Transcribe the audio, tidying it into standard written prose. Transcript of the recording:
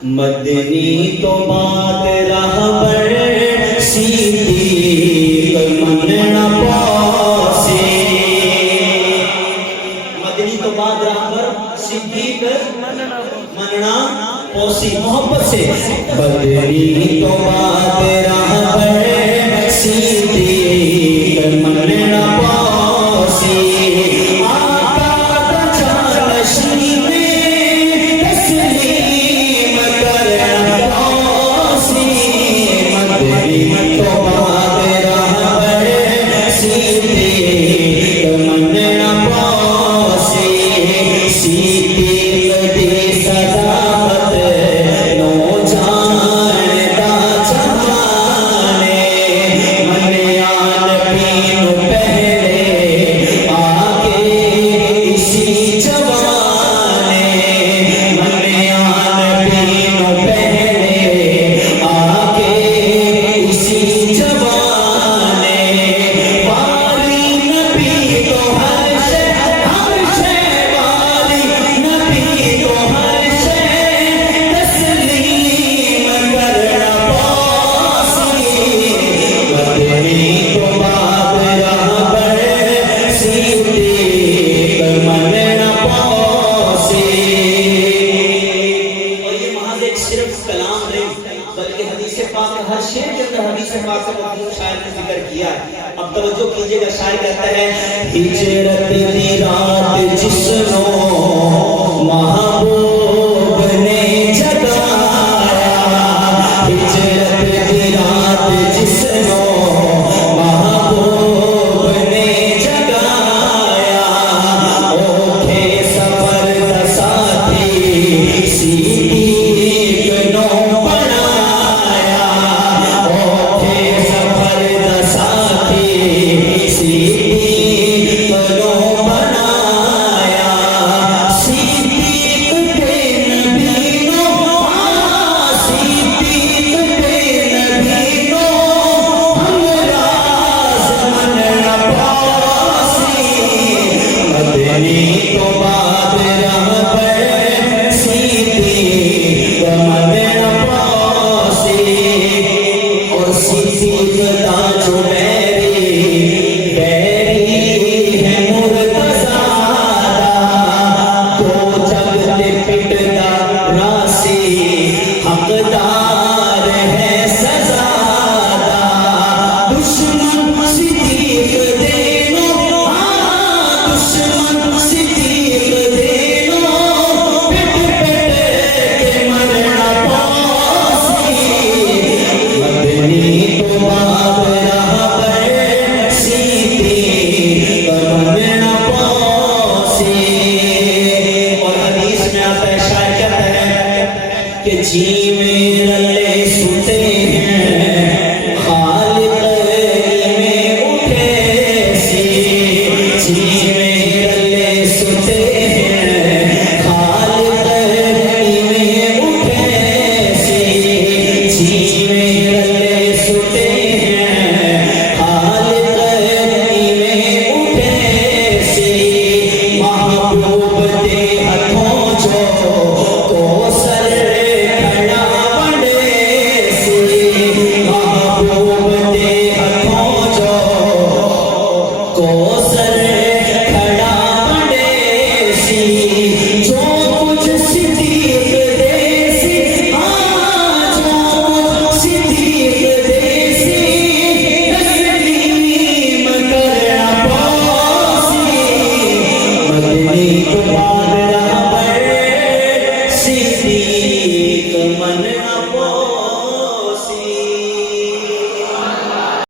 مدنی تو بات راہبر صدیق مننا پاسے، مدنی تو بات راہبر صدیق مننا پوسی محبت سے، مدنی تو بات راہبر صدیق مننا پاسے، اب توجہ کیجئے گا، شاعر کہتا ہے ہجرت دی رات جسنو محبوب نے جگایا، ہجرت دی رات جسنو محبوب نے جگایا، اوکھے سفر دا ساتھی صدیق نو بنایا، اوکھے سفر دا ساتھی صدیق نو بنایا، صدیق پہ نبی نو، صدیق پہ نبی نو ہمراز مننا پاسی، مدنی تو بات راہبر صدیق مننا پاسی، اور صدیق دا جو جی میں رلے ستے ہیں